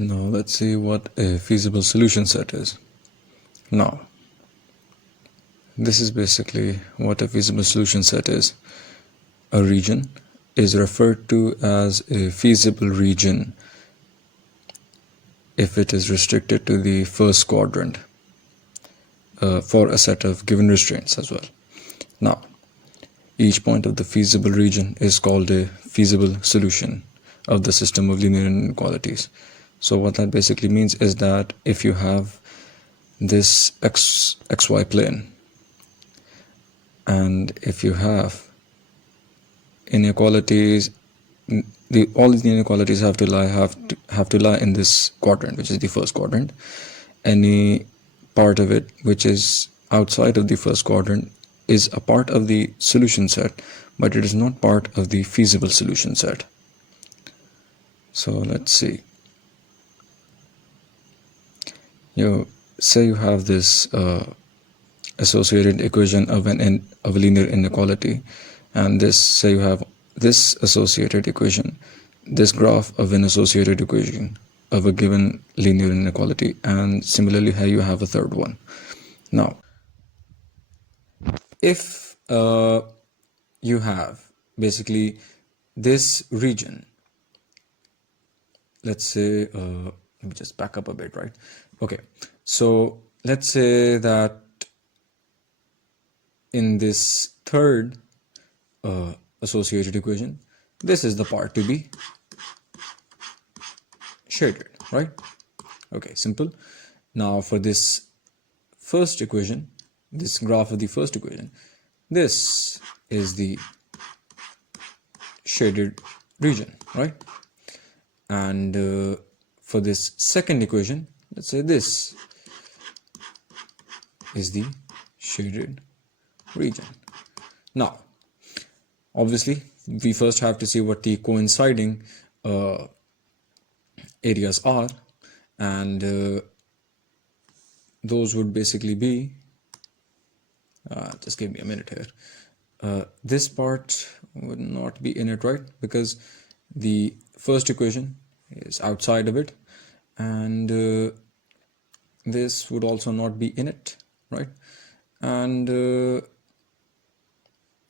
Now let's see what a feasible solution set is. Now, this is basically what a feasible solution set is. A region is referred to as a feasible region if it is restricted to the first quadrant for a set of given restraints as well. Now, each point of the feasible region is called a feasible solution of the system of linear inequalities. So what that basically means is that if you have this xy plane, and if you have inequalities, all these inequalities have to lie in this quadrant, which is the first quadrant. Any part of it which is outside of the first quadrant is a part of the solution set, but it is not part of the feasible solution set. So let's see. Say you have this associated equation of a linear inequality, and say you have this associated equation, this graph of an associated equation of a given linear inequality, and similarly here you have a third one. Now, if you have basically this region, let's say, let me just back up a bit, right? Okay, so let's say that in this third associated equation, this is the part to be shaded, right? Okay, simple. Now for this first equation, this graph of the first equation, this is the shaded region, right? And for this second equation, let's say this is the shaded region. Now, obviously, we first have to see what the coinciding areas are, and those would basically be, just give me a minute here. This part would not be in it, right? Because the first equation is outside of it, and this would also not be in it, right? And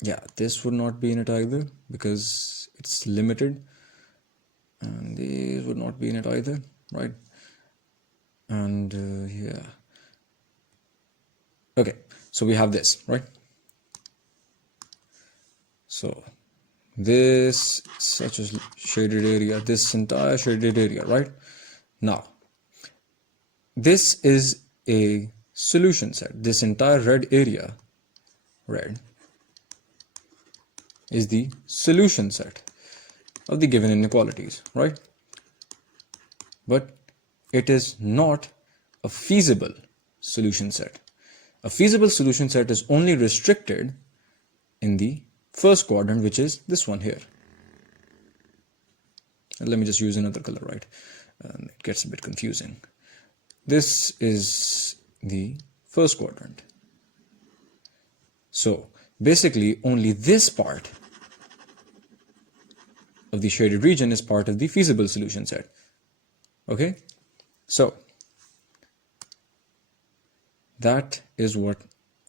yeah, this would not be in it either because it's limited, and these would not be in it either, right? And yeah, okay, so we have this, right? So this such as shaded area, this entire shaded area, right? Now, this is a solution set. This entire red area, red, is the solution set of the given inequalities, right? But it is not a feasible solution set. A feasible solution set is only restricted in the first quadrant, which is this one here. And let me just use another color, right? It gets a bit confusing. This is the first quadrant. So basically only this part of the shaded region is part of the feasible solution set. Okay, so that is what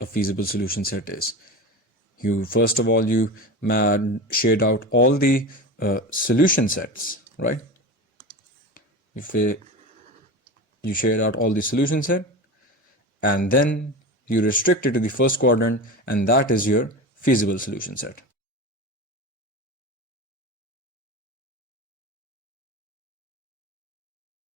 a feasible solution set is. First of all, you shade out all the solution sets, right? If you shade out all the solution set, and then you restrict it to the first quadrant, and that is your feasible solution set.